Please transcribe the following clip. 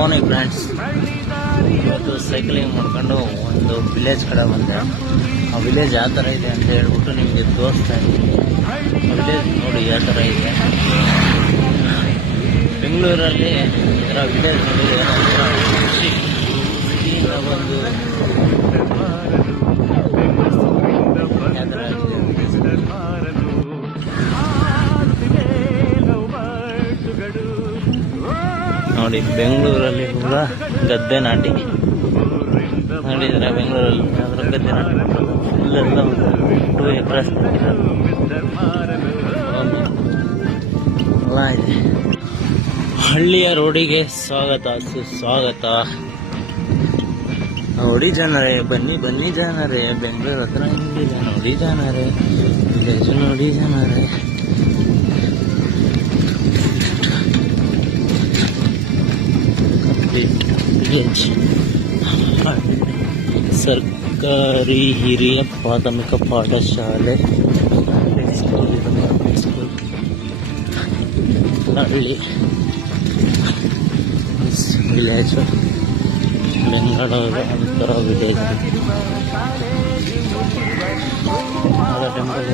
Morning friends. ಇವತ್ತು cycling ಮಾಡ್ಕೊಂಡು ಒಂದು ವಿಲೇಜ್ ಕಡೆ ಬಂದೆ. ಆ ವಿಲೇಜ್ ಯಾವ ಥರ ಇದೆ ಅಂತ ಹೇಳ್ಬಿಟ್ಟು ನಿಮಗೆ ತೋರಿಸ್ತಾ ಇದ್ದೀನಿ. ವಿಲೇಜ್ ನೋಡಿ ಯಾವ ಥರ ಇದೆ. ಬೆಂಗಳೂರಲ್ಲಿ ಈ ಥರ ವಿಲೇಜ್ ನೋಡಿ ಏನೋ ಸಿಟಿಯಿಂದ ಬಂದು ಯಾವ ಥರ ಇದೆ ನೋಡಿ. ಬೆಂಗಳೂರಲ್ಲಿ ಕೂಡ ಗದ್ದೆ ನಾಟಿ ನೋಡಿದರೆ, ಬೆಂಗಳೂರಲ್ಲಿ ಅದರ ಗದ್ದೆ ನಾಟಿ ಇಲ್ಲೆಲ್ಲ 2 ಎಕರೆ ಹೊಲ ಇದೆ. ಹಳ್ಳಿಯ ರೋಡಿಗೆ ಸ್ವಾಗತ ಸುಸ್ವಾಗತ. ನೋಡಿ ಜನರೇ, ಬನ್ನಿ ಬನ್ನಿ ಜನರೇ, ಬೆಂಗಳೂರು ಹತ್ರ ಹಿಂಗಿದೆ ನೋಡಿ ಜನರೇ, ವಿಲೇಜ್ ನೋಡಿ ಜನರೇ. ಸರ್ಕಾರಿ ಹಿರಿಯ ಪ್ರಾಥಮಿಕ ಪಾಠಶಾಲೆ ಹಳ್ಳಿ ವಿಲೇಜ್, ಬೆಂಗಳೂರು ಅಂತರ ವಿಲೇಜ್. ಟೆಂಪಲ್